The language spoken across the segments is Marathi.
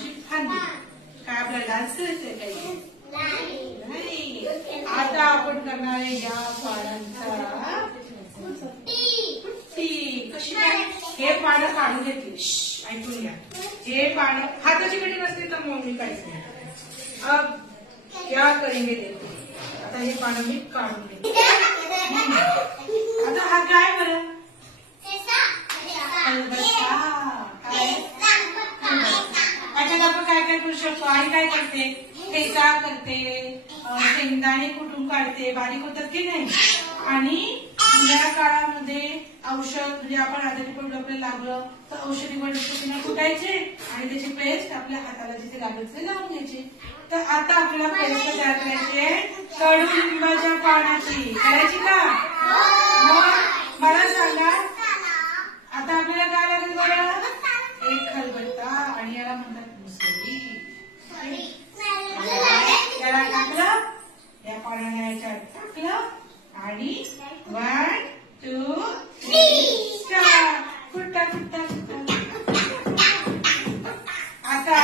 पानाची फांदी. काय आपल्याला डान्स करायचंय काही नाही. आता आपण करणार आहे या पानांचा कुट्टी. कशी काय? हे पानं काढून घेतली. ऐकून घ्या. हे पानं हाताची कटिंग असते तर मग मी काहीच नाही. अब क्या करेंगे देखो. आता हे पानं मी काढून घेते. आता हा काय बरं त्याच्यात आपण काय काय करू शकतो. आई काय करते, ठेचा करते, शेंगदाणे कुटून काढते, बारीक होतात की नाही. आणि या काळामध्ये औषध म्हणजे आपण आजारी पडलो आपल्याला लागलं तर औषधी वनस्पतींना कुटायचे आणि त्याची पेस्ट आपल्या हाताला जिथे लागेल तिथे लावून घ्यायची. तर आता आपल्याला पेस्ट तयार करायची कडुलिंबाच्या पानाची. करायची का? मग मला सांगा आता आपल्याला काय लागेल बरं. एक खलबत्ता आणि याला म्हणतात मुसळी. याला टाकलं, या पाण्याने याच्यात टाकलं आणि 1 2 3 4 कुट्टा कुट्टा कुट्टा. आता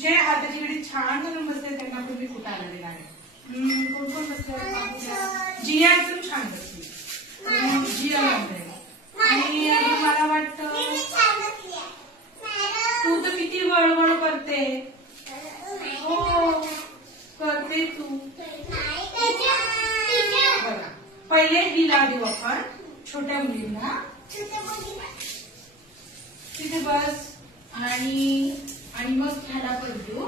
जे हाताची घडी छान करून बसले त्यांना पण मी कुटायला दिला आहे. कोण कोण बसलं? जिया एकदम छान बसली. जिया लागले. आणि मला वाटतं तू तर किती वळवळ करते. हो करते तू. बघा पहिले हिला देऊ आपण छोट्या मुलींना. तिथे बस आणि मग ह्याला पण देऊ.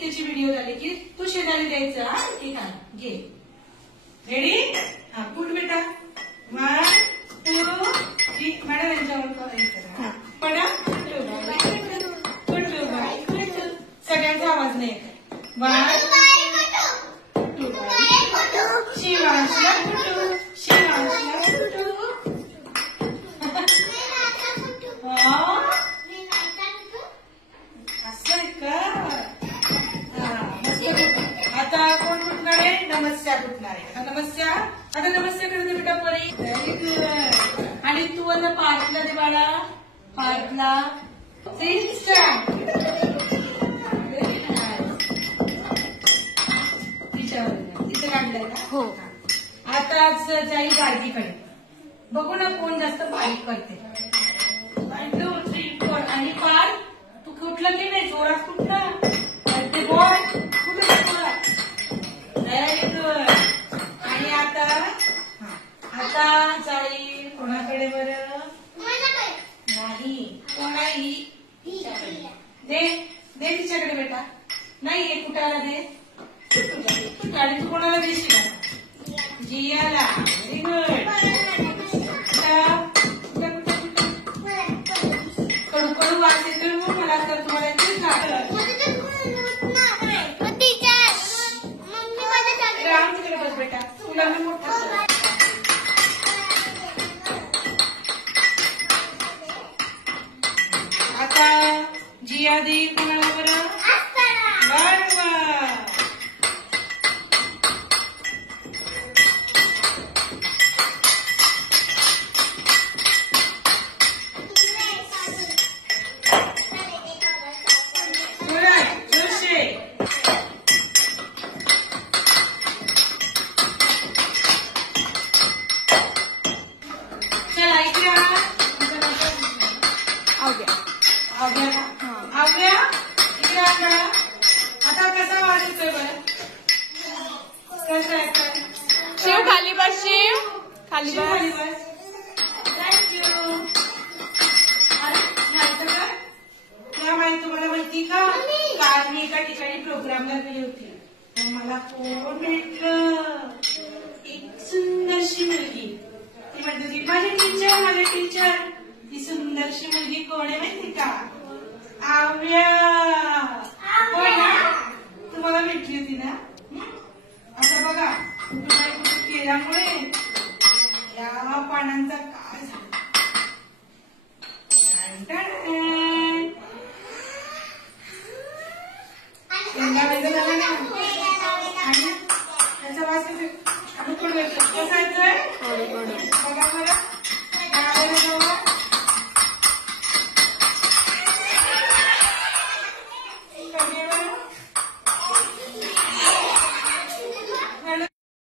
त्याची व्हिडिओ झाली की तू शेजारी द्यायचा. ठीक आहे घे. रेडी. हा पुट बेटा. 1 2 3. मॅडम यांच्यावर पडा. सगळ्यांचा आवाज नाही येत. 1 2 शिवांशला कुटू. शिवांशला कुटू. असं आहे का? आता कोण कुठणार आहे? नमस्या कुठणार आहे. आता नमस्या करते बेटा परी. Very good. आणि तू आता पार्थला दे बाळा. पार्थला तिथे काढलंय का? हो. आता जाईल बारकीकडे. बघू ना कोण जास्त बारीक करते. 1 2 3 4. आणि पार्थ तू कुठलं की नाही जोरात कुठलं ते बॉल कुठलं. Very good. आणि आता जाईल कोणाकडे बरं. नाही कोणाही दे तिच्याकडे बेटा. नाही हे कुठाला दे. आणि तू कोणाला देशील? जियाला. Very good. कडू कडू वास येतोय मग मला तर तुम्हाला राम तिकडे बस बेटा. तुला मी मोठा. आता जिया दे कोणाला बरं. आता कसा वाज येतोय बरं. कसं आहे शिव खाली बस. शिव खाली बस. थँक्यू. माहिती तुम्हाला माहिती का काल मी एका ठिकाणी प्रोग्रामला गेली होती. मला कोण भेटलं. एक सुंदरशी मुलगी. ती म्हणते माझे टीचर. ती सुंदरशी मुलगी कोण आहे माहिती का? आव्या. हो ना तुम्हाला भेटली होती ना. आता बघा कुठे केल्यामुळे या पानांचा काय झाला. झाला ना. आणि त्याचा वास कसा येतोय. बघा बरं